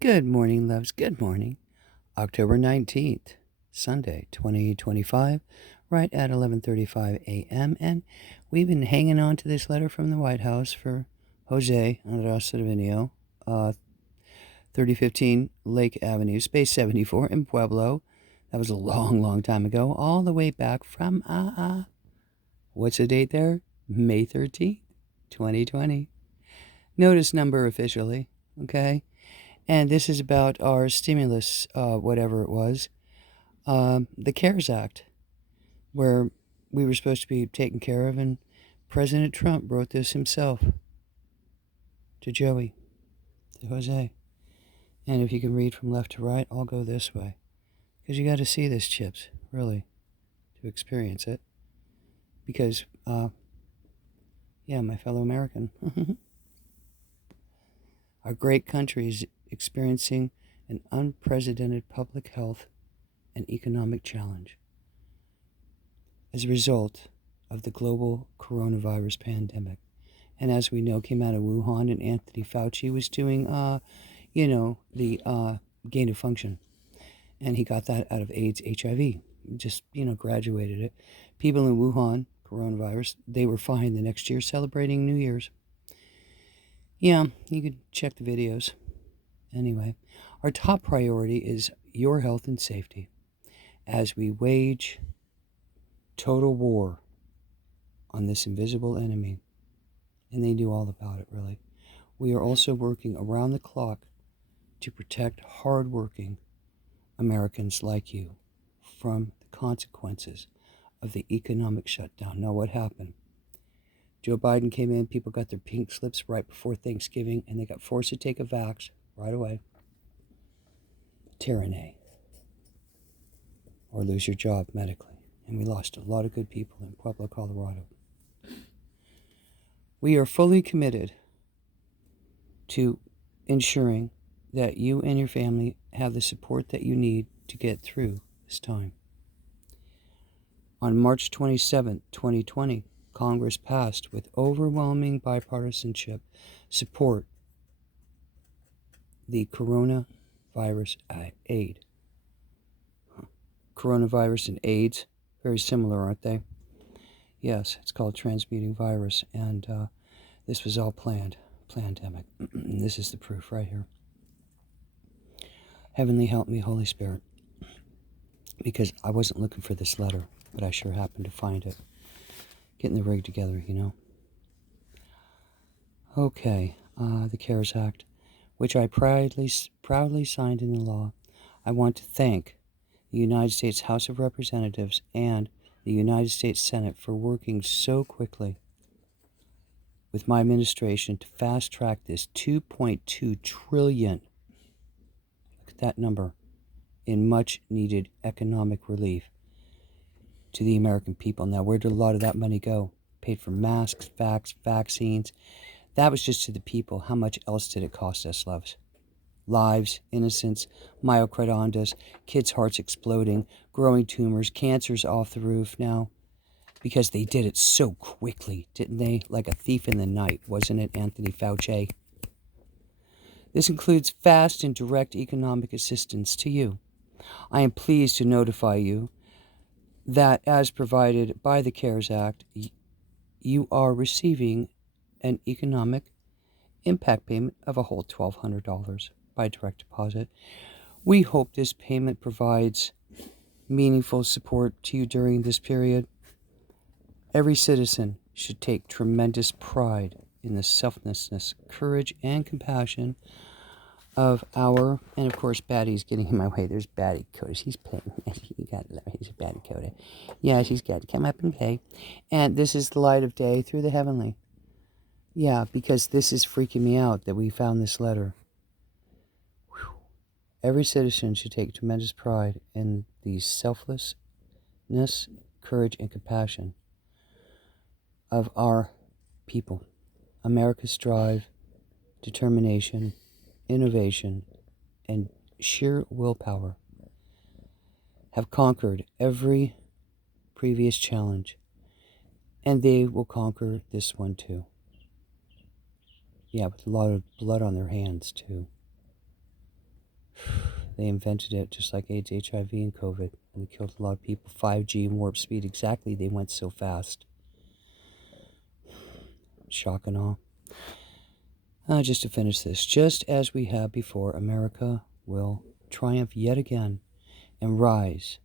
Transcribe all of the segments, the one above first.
Good morning, loves. Good morning. October 19th, Sunday, 2025, right at 11:35 a.m. And we've been hanging on to this letter from the White House for Jose Andres Cervinio, 3015 Lake Avenue, Space 74 in Pueblo. That was a long, long time ago, all the way back from, what's the date there? May 13th, 2020. Notice number officially, okay? And this is about our stimulus, whatever it was, the CARES Act, where we were supposed to be taken care of, and President Trump wrote this himself to Joey, to Jose. And if you can read from left to right, I'll go this way. Because you got to see this, Chips, really, to experience it. Because, yeah, my fellow American, our great country is experiencing an unprecedented public health and economic challenge as a result of the global coronavirus pandemic. And as we know, came out of Wuhan, and Anthony Fauci was doing, the gain of function. And he got that out of AIDS, HIV. Just, graduated it. People in Wuhan, coronavirus, they were fine the next year celebrating New Year's. Yeah, you could check the videos. Anyway, our top priority is your health and safety as we wage total war on this invisible enemy. And they knew all about it, really. We are also working around the clock to protect hardworking Americans like you from the consequences of the economic shutdown. Now, what happened? Joe Biden came in, people got their pink slips right before Thanksgiving, and they got forced to take a vax right away. Tyranny. Or lose your job medically. And we lost a lot of good people in Pueblo, Colorado. We are fully committed to ensuring that you and your family have the support that you need to get through this time. On March 27, 2020, Congress passed with overwhelming bipartisanship support the coronavirus aid. Coronavirus and AIDS, very similar, aren't they? Yes, it's called transmuting virus, and this was all planned. Plandemic. This is the proof right here. Heavenly help me, Holy Spirit, because I wasn't looking for this letter, but I sure happened to find it. Getting the rig together, Okay, the CARES Act, which I proudly signed into law. I want to thank the United States House of Representatives and the United States Senate for working so quickly with my administration to fast track this $2.2 trillion, look at that number, in much needed economic relief to the American people. Now, where did a lot of that money go? Paid for masks, vaccines. That was just to the people. How much else did it cost us, loves? Lives, innocence, myocarditis, kids' hearts exploding, growing tumors, cancers off the roof now. Because they did it so quickly, didn't they? Like a thief in the night, wasn't it, Anthony Fauci? This includes fast and direct economic assistance to you. I am pleased to notify you that, as provided by the CARES Act, you are receiving an economic impact payment of a whole $1,200 by direct deposit. We hope this payment provides meaningful support to you during this period. Every citizen should take tremendous pride in the selflessness, courage, and compassion of our, and of course, Batty's getting in my way. There's Batty Coda. She's paying. You got it. He's a Batty Coda. Yeah, she's got to come up and pay. And this is the light of day through the heavenly. Yeah, because this is freaking me out that we found this letter. Whew. Every citizen should take tremendous pride in the selflessness, courage, and compassion of our people. America's drive, determination, innovation, and sheer willpower have conquered every previous challenge, and they will conquer this one too. Yeah, with a lot of blood on their hands too. They invented it just like AIDS, HIV, and COVID, and they killed a lot of people. 5G and warp speed, exactly. They went so fast. Shock and awe. Just to finish this, just as we have before, America will triumph yet again and rise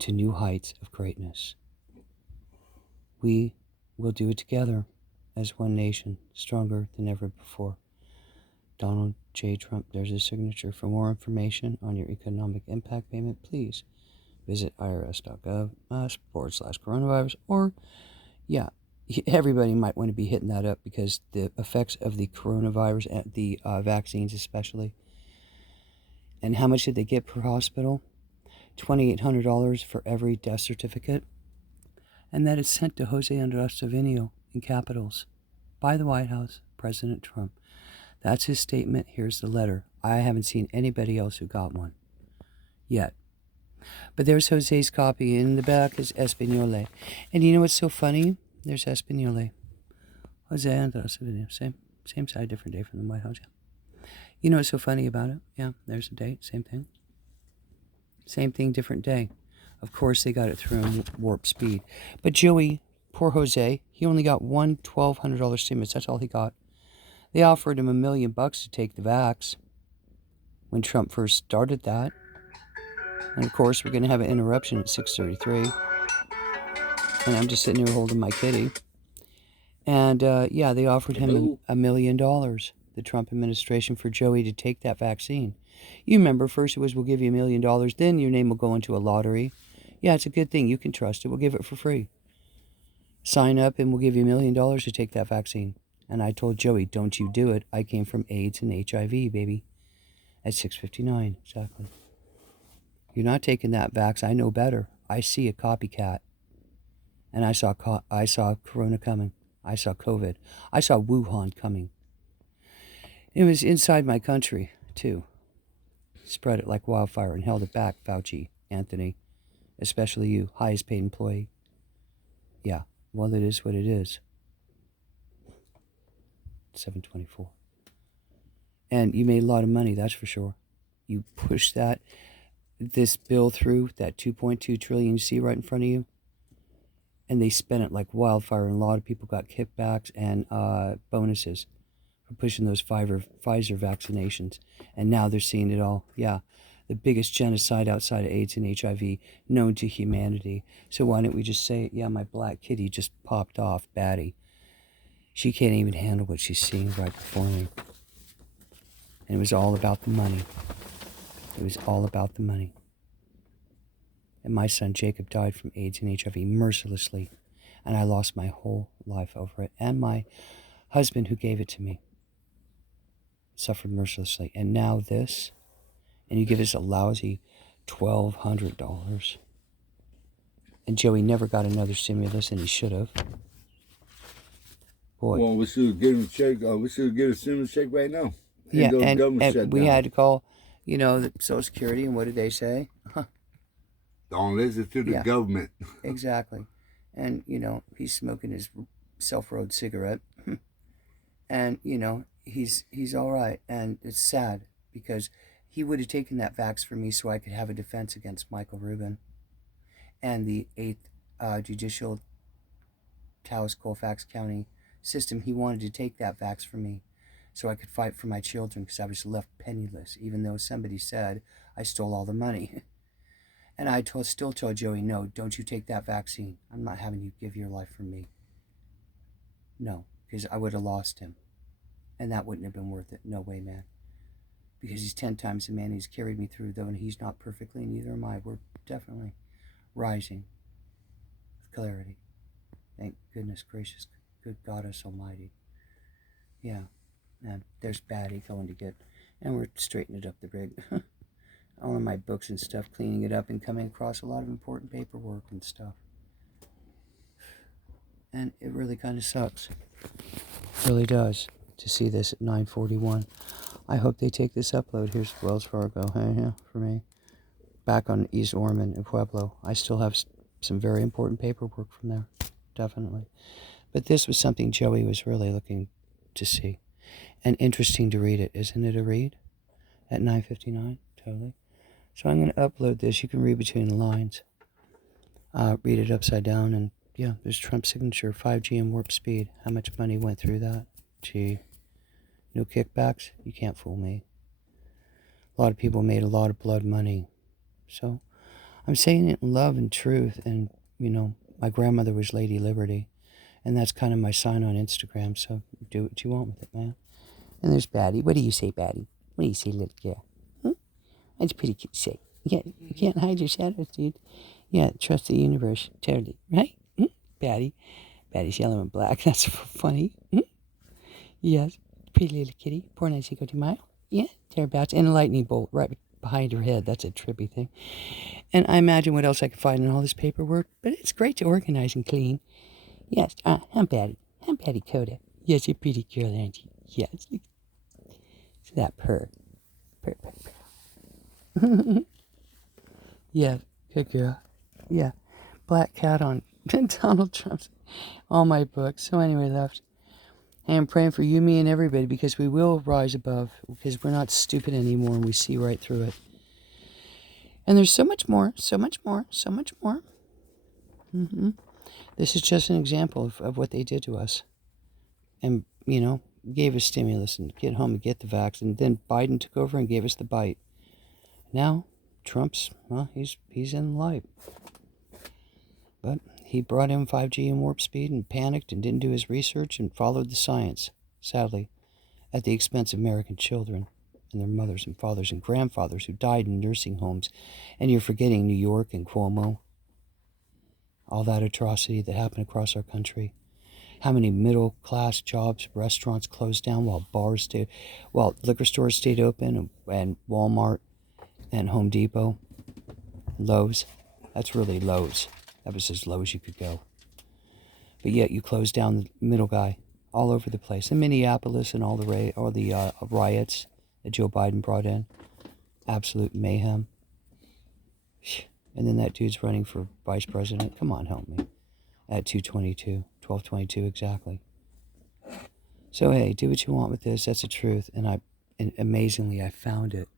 to new heights of greatness. We will do it together as one nation, stronger than ever before. Donald J. Trump, there's his signature. For more information on your economic impact payment, please visit irs.gov/coronavirus. Or, yeah, everybody might want to be hitting that up because the effects of the coronavirus and the vaccines especially. And how much did they get per hospital? $2,800 for every death certificate. And that is sent to Jose Andres Savino in capitals by the White House, President Trump. That's his statement. Here's the letter. I haven't seen anybody else who got one yet. But there's Jose's copy. In the back is Espanole. And you know what's so funny? There's Espanole. Jose Andres Savino. Same side, different day from the White House. Yeah. You know what's so funny about it? Yeah, there's the date. Same thing. Same thing, different day. Of course, they got it through in warp speed. But Joey, poor Jose, he only got one $1,200 stimulus. That's all he got. They offered him $1 million to take the vax when Trump first started that. And of course, we're going to have an interruption at 6:33. And I'm just sitting here holding my kitty. And yeah, they offered him $1 million, the Trump administration, for Joey to take that vaccine. You remember, first it was, we'll give you $1 million, then your name will go into a lottery. Yeah, it's a good thing. You can trust it. We'll give it for free. Sign up and we'll give you $1 million to take that vaccine. And I told Joey, don't you do it. I came from AIDS and HIV, baby. At 6:59, exactly. You're not taking that vax. I know better. I see a copycat. And I saw Corona coming. I saw COVID. I saw Wuhan coming. It was inside my country, too. Spread it like wildfire and held it back, Fauci, Anthony. Especially you, highest paid employee. Yeah, well, it is what it is. 724. And you made a lot of money, that's for sure. You pushed this bill through, that 2.2 trillion you see right in front of you, and they spent it like wildfire, and a lot of people got kickbacks and bonuses for pushing those Pfizer vaccinations. And now they're seeing it all. Yeah, the biggest genocide outside of AIDS and HIV known to humanity. So why don't we just say it? Yeah, my black kitty just popped off, Batty. She can't even handle what she's seeing right before me. And it was all about the money. It was all about the money. And my son Jacob died from AIDS and HIV mercilessly. And I lost my whole life over it. And my husband who gave it to me suffered mercilessly. And now this, and you give us a lousy $1,200. And Joey never got another stimulus, and he should have. Boy. Well, we should get him a check. We should get a stimulus check right now. Yeah, and we had to call, the Social Security, and what did they say? Don't listen to the government. Exactly. And, he's smoking his self-rolled cigarette. And, he's all right. And it's sad because he would have taken that vax for me so I could have a defense against Michael Rubin and the 8th Judicial Taos Colfax County system. He wanted to take that vax for me so I could fight for my children because I was left penniless, even though somebody said I stole all the money. And I still told Joey, no, don't you take that vaccine. I'm not having you give your life for me. No, because I would have lost him. And that wouldn't have been worth it. No way, man. Because he's 10 times the man he's carried me through, though, and he's not perfectly, and neither am I. We're definitely rising with clarity. Thank goodness gracious, good God us almighty. Yeah, and there's Batty going to get, and we're straightening it up the rig. All of my books and stuff, cleaning it up and coming across a lot of important paperwork and stuff. And it really kind of sucks. It really does to see this at 9:41. I hope they take this upload. Here's Wells Fargo, for me. Back on East Ormond and Pueblo. I still have some very important paperwork from there, definitely. But this was something Joey was really looking to see. And interesting to read it. Isn't it a read? At 9:59? totally. So I'm going to upload this. You can read between the lines. Read it upside down, and yeah, there's Trump's signature, 5G and warp speed. How much money went through that? Gee, no kickbacks? You can't fool me. A lot of people made a lot of blood money. So I'm saying it in love and truth, and, you know, my grandmother was Lady Liberty, and that's kind of my sign on Instagram, so do what you want with it, man. And there's Batty. What do you say, Batty? What do you say, little girl? Huh? That's pretty cute to say. You can't hide your shadows, dude. Yeah, trust the universe. Totally. Right? Batty. Batty's yellow and black. That's funny. Yes. Pretty little kitty. Born on Cinco de Mayo. Yeah. Thereabouts. And a lightning bolt right behind her head. That's a trippy thing. And I imagine what else I could find in all this paperwork. But it's great to organize and clean. Yes. I'm Batty. I'm Batty Coda. Yes, you're a pretty girl, aren't you? Yes. So that purr. Purr, purr, purr. Yeah. Good girl. Yeah. Black cat on Donald Trump's all my books. So anyway, left. Hey, I'm praying for you, me, and everybody, because we will rise above, because we're not stupid anymore and we see right through it. And there's so much more, so much more, so much more. This is just an example of what they did to us. And, you know, gave us stimulus and get home and get the vax. And then Biden took over and gave us the bite. Now, Trump's, well, he's in the light. But he brought in 5G and warp speed and panicked and didn't do his research and followed the science, sadly, at the expense of American children and their mothers and fathers and grandfathers who died in nursing homes. And you're forgetting New York and Cuomo, all that atrocity that happened across our country. How many middle-class jobs, restaurants closed down while liquor stores stayed open, and Walmart and Home Depot, Lowe's. That's really Lowe's. That was as low as you could go. But yet you closed down the middle guy all over the place. In Minneapolis and all the riots that Joe Biden brought in. Absolute mayhem. And then that dude's running for vice president. Come on, help me. At 12:22 exactly. So hey, do what you want with this. That's the truth. And amazingly, I found it.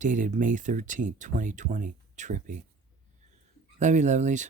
Dated May 13th, 2020. Trippy. Love you, lovelies.